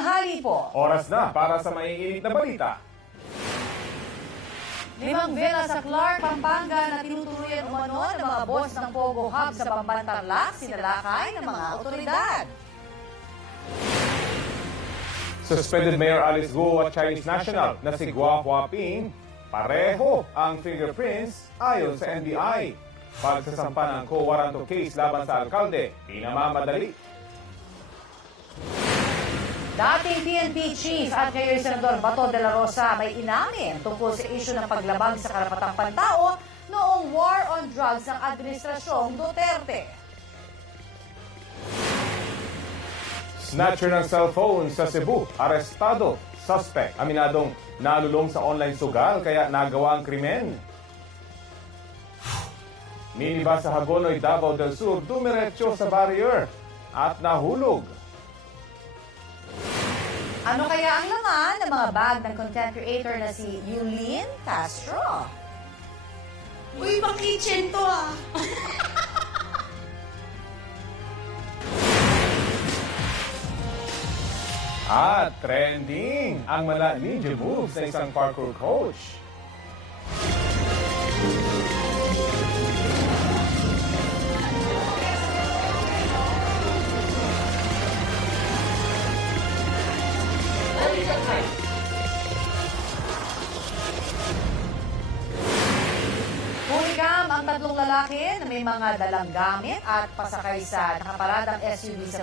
tanghali po. Oras na para sa maiinit na balita. 5 villa sa Clark, Pampanga na tinutuluyan umano ng mga boss ng Pogo Hub sa Pambantarlac, sinalakay ng mga otoridad. Suspended Mayor Alice Guo at Chinese national na si Gua Huaping, pareho ang fingerprints ayon sa NBI. Pagsasampa ng co-warranto case laban sa alkalde, pinamamadali. Dating PNP Chief at ngayon Senador Bato de la Rosa may inamin tungkol sa isyu ng paglabag sa karapatang pantao noong war on drugs ng Administrasyong Duterte. Snatcher ng cellphone sa Cebu, arestado. Suspect, aminadong nalulong sa online sugal kaya nagawa ang krimen. Minibus sa Hagonoy, Davao del Sur, dumiretso sa barrier at nahulog. Ano kaya ang laman ng mga bag ng content creator na si Yulin Castro? Uy, pang-kitchen to ah! At trending ang mala ninja moves ng isang parkour coach. Huligam ang tatlong lalaki na may mga dalang gamit at pasakay sa nakaparadang SUV sa